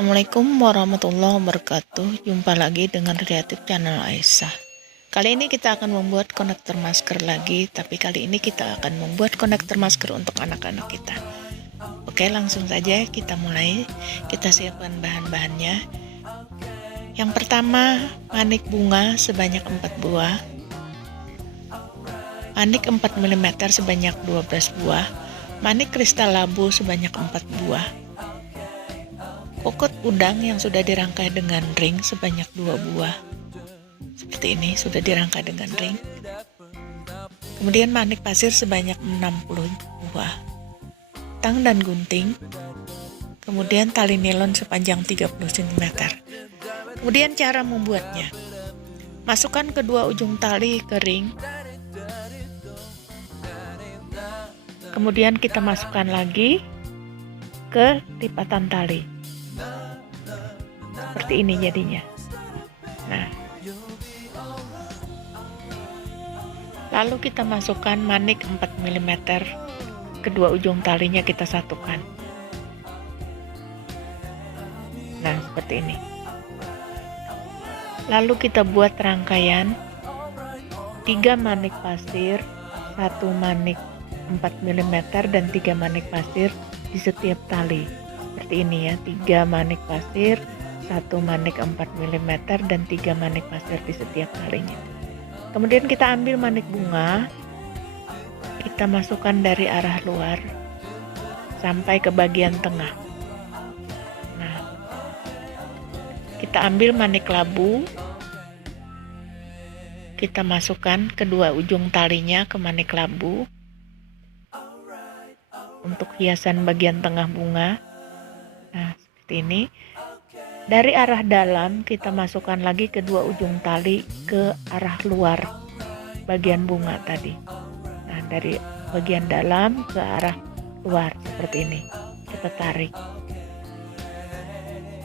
Assalamualaikum warahmatullahi wabarakatuh. Jumpa lagi dengan Kreatif Channel Aisyah. Kali ini kita akan membuat konektor masker lagi, tapi kali ini kita akan membuat konektor masker untuk anak-anak kita. Oke, langsung saja kita mulai. Kita siapkan bahan-bahannya. Yang pertama, manik bunga sebanyak 4 buah. Manik 4 mm sebanyak 12 buah. Manik kristal labu sebanyak 4 buah. Kokot udang yang sudah dirangkai dengan ring sebanyak 2 buah. Seperti ini, sudah dirangkai dengan ring. Kemudian manik pasir sebanyak 60 buah. Tang dan gunting. Kemudian tali nilon sepanjang 30 cm. Kemudian cara membuatnya. Masukkan kedua ujung tali ke ring. Kemudian kita masukkan lagi ke lipatan tali. Seperti ini jadinya. Nah, lalu kita masukkan manik 4 mm, kedua ujung talinya kita satukan. Nah, seperti ini. Lalu kita buat rangkaian 3 manik pasir, 1 manik 4 mm dan 3 manik pasir di setiap tali. Seperti ini ya, 3 manik pasir, 1 manik 4 mm dan 3 manik pasir di setiap talinya. Kemudian kita ambil manik bunga, kita masukkan dari arah luar sampai ke bagian tengah. Nah, kita ambil manik labu, kita masukkan kedua ujung talinya ke manik labu untuk hiasan bagian tengah bunga. Nah, seperti ini. Dari arah dalam kita masukkan lagi kedua ujung tali ke arah luar bagian bunga tadi. Nah, dari bagian dalam ke arah luar seperti ini. Kita tarik.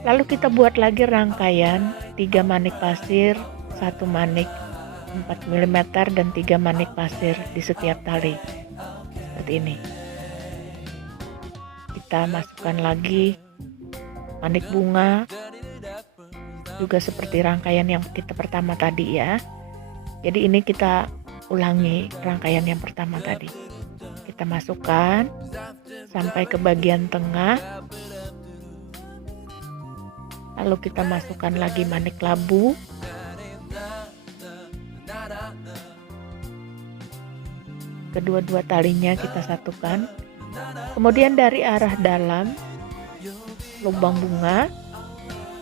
Lalu kita buat lagi rangkaian 3 manik pasir, 1 manik 4 mm dan 3 manik pasir di setiap tali. Seperti ini. Kita masukkan lagi manik bunga, juga seperti rangkaian yang kita pertama tadi ya. Jadi ini kita ulangi rangkaian yang pertama tadi. Kita masukkan sampai ke bagian tengah. Lalu kita masukkan lagi manik labu. Kedua-dua talinya kita satukan. Kemudian dari arah dalam lubang bunga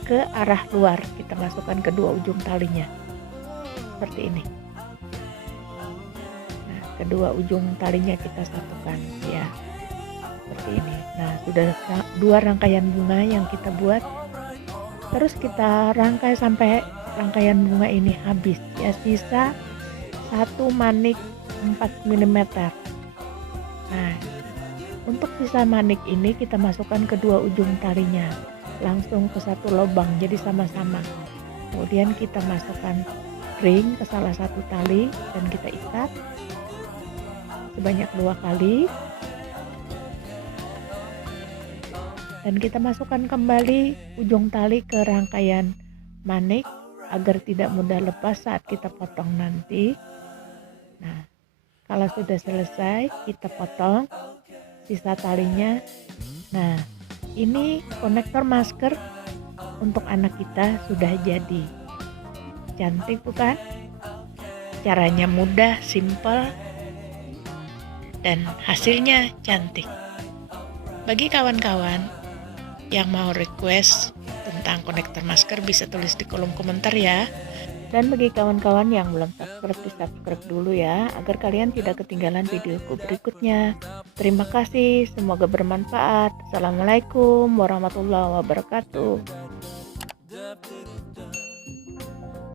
ke arah luar kita masukkan kedua ujung talinya seperti ini. Nah, kedua ujung talinya kita satukan ya, seperti ini. Nah, sudah 2 rangkaian bunga yang kita buat. Terus kita rangkai sampai rangkaian bunga ini habis ya, sisa 1 manik 4 mm. Nah, untuk sisa manik ini kita masukkan kedua ujung talinya langsung ke satu lubang, jadi sama-sama. Kemudian kita masukkan ring ke salah satu tali dan kita ikat sebanyak 2 kali. Dan kita masukkan kembali ujung tali ke rangkaian manik agar tidak mudah lepas saat kita potong nanti. Nah, kalau sudah selesai kita potong sisa talinya. Nah, ini konektor masker untuk anak kita sudah jadi. Cantik bukan? Caranya mudah, simple, dan hasilnya cantik. Bagi kawan-kawan yang mau request tentang konektor masker bisa tulis di kolom komentar ya. Dan bagi kawan-kawan yang belum subscribe, di subscribe dulu ya, agar kalian tidak ketinggalan videoku berikutnya. Terima kasih, semoga bermanfaat. Assalamualaikum warahmatullahi wabarakatuh.